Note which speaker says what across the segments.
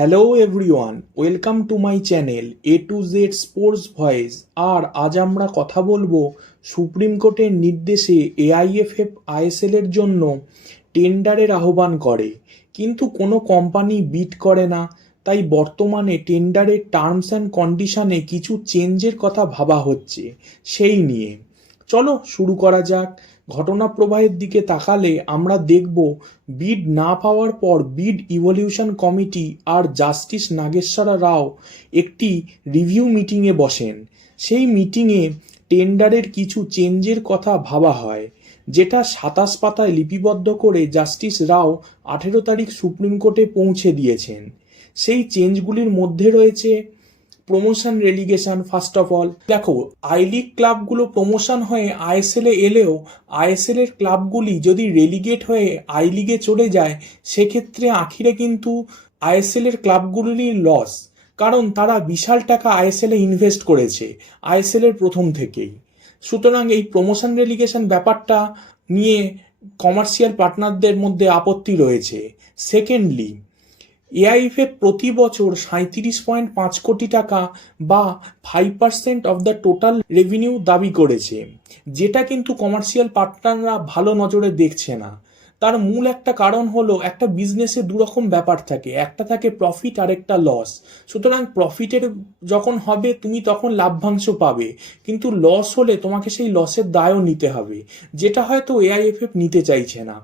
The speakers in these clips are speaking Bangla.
Speaker 1: Hello everyone welcome to my channel A to Z sports voice আর আজ আমরা কথা বলব সুপ্রিম কোর্টের নির্দেশে এআইএফএফ আইএসএল এর জন্য টেন্ডারের আহ্বান করে। কিন্তু কোনো কোম্পানি বিট করে না, তাই বর্তমানে টেন্ডারের টার্মস অ্যান্ড কন্ডিশনে কিছু চেঞ্জের কথা ভাবা হচ্ছে, সেই নিয়ে। চলো শুরু করা যাক। ঘটনা প্রবাহের দিকে তাকালে আমরা দেখব, বিড না পাওয়ার পর বিড ইভলিউশন কমিটি আর জাস্টিস নাগেশ্বরা রাও একটি রিভিউ মিটিংয়ে বসেন। সেই মিটিংয়ে টেন্ডারের কিছু চেঞ্জের কথা ভাবা হয়, যেটা সাতাশ পাতায় লিপিবদ্ধ করে জাস্টিস রাও আঠেরো তারিখ সুপ্রিম কোর্টে পৌঁছে দিয়েছেন। সেই চেঞ্জগুলির মধ্যে রয়েছে promotion relegation first of all দেখো আই লিগ ক্লাবগুলো প্রমোশন হয়ে আইএসএল এ এলেও আইএসএল এর ক্লাবগুলি যদি রেলিগেট হয়ে আই লিগে চলে যায়, সেক্ষেত্রে আখিরে কিন্তু আইএসএল এর ক্লাবগুলির লস কারণ তারা বিশাল টাকা আইএসএল এ ইনভেস্ট করেছে আইএসএল এর প্রথম থেকেই। সুতরাং এই প্রমোশন রেলিগেশন ব্যাপারটা নিয়ে কমার্শিয়াল পার্টনারদের মধ্যে আপত্তি রয়েছে। সেকেন্ডলি এআইএফএফ প্রতি বছর সাঁত্রিশ পয়েন্ট পাঁচ কোটি টাকা বা five percent of the total revenue দাবি করেছে, যেটা কিন্তু কমার্শিয়াল পার্টনাররা ভালো নজরে দেখছে না। তার মূল একটা কারণ হলো একটা বিজনেসে দুরকম ব্যাপার থাকে। একটা থাকে প্রফিট আর একটা লস সুতরাং প্রফিটের যখন হবে, তুমি তখন লাভ্যাংশ পাবে। কিন্তু লস হলে তোমাকে সেই লসের দায়ও নিতে হবে। যেটা হয়তো এআইএফএফ নিতে চাইছে না।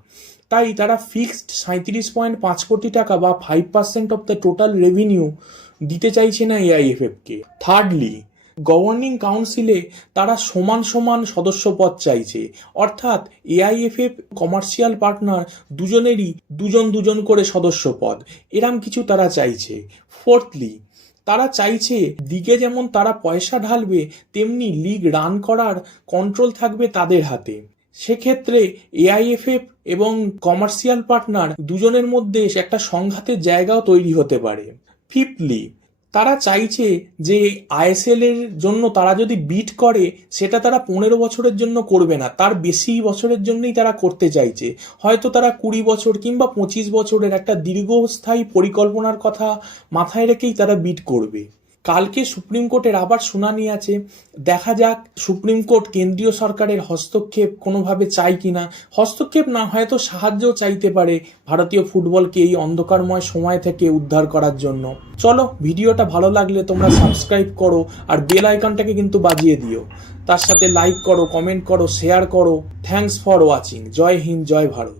Speaker 1: তাই তারা ফিক্সড সাঁত্রিশ পয়েন্ট পাঁচ কোটি টাকা বা five percent of the total revenue দিতে চাইছে না এআইএফএফকে থার্ডলি গভর্নিং কাউন্সিলে তারা সমান সমান সদস্যপদ চাইছে। অর্থাৎ এআইএফএফ কমার্শিয়াল পার্টনার দুজনেরই দুজন দুজন করে সদস্যপদ। এরম কিছু তারা চাইছে। ফোর্থলি তারা চাইছে দিকে যেমন তারা পয়সা ঢালবে, তেমনি লিগ রান করার কন্ট্রোল থাকবে তাদের হাতে। সেক্ষেত্রে এআইএফএফ এবং কমার্শিয়াল পার্টনার দুজনের মধ্যে একটা সংঘাতের জায়গাও তৈরি হতে পারে। ফিফথলি তারা চাইছে যে আইএসএল এর জন্য তারা যদি বিট করে, সেটা তারা পনেরো বছরের জন্য করবে না। তার বেশি বছরের জন্যই তারা করতে চাইছে। হয়তো তারা কুড়ি বছর কিংবা পঁচিশ বছরের একটা দীর্ঘস্থায়ী পরিকল্পনার কথা মাথায় রেখেই তারা বিট করবে। কালকে সুপ্রিম কোর্টের আবার শুনানি আছে। দেখা যাক, সুপ্রিম কোর্ট কেন্দ্রীয় সরকারের হস্তক্ষেপ কোনোভাবে চাই কিনা। হস্তক্ষেপ না হয়তো সাহায্যও চাইতে পারে ভারতীয় ফুটবলকে এই অন্ধকারময় সময় থেকে উদ্ধার করার জন্য। চলো, ভিডিওটা ভালো লাগলে তোমরা সাবস্ক্রাইব করো আর বেল আইকনটাকে কিন্তু বাজিয়ে দিও। তার সাথে লাইক করো কমেন্ট করো শেয়ার করো। থ্যাঙ্কস ফর ওয়াচিং জয় হিন্দ, জয় ভারত।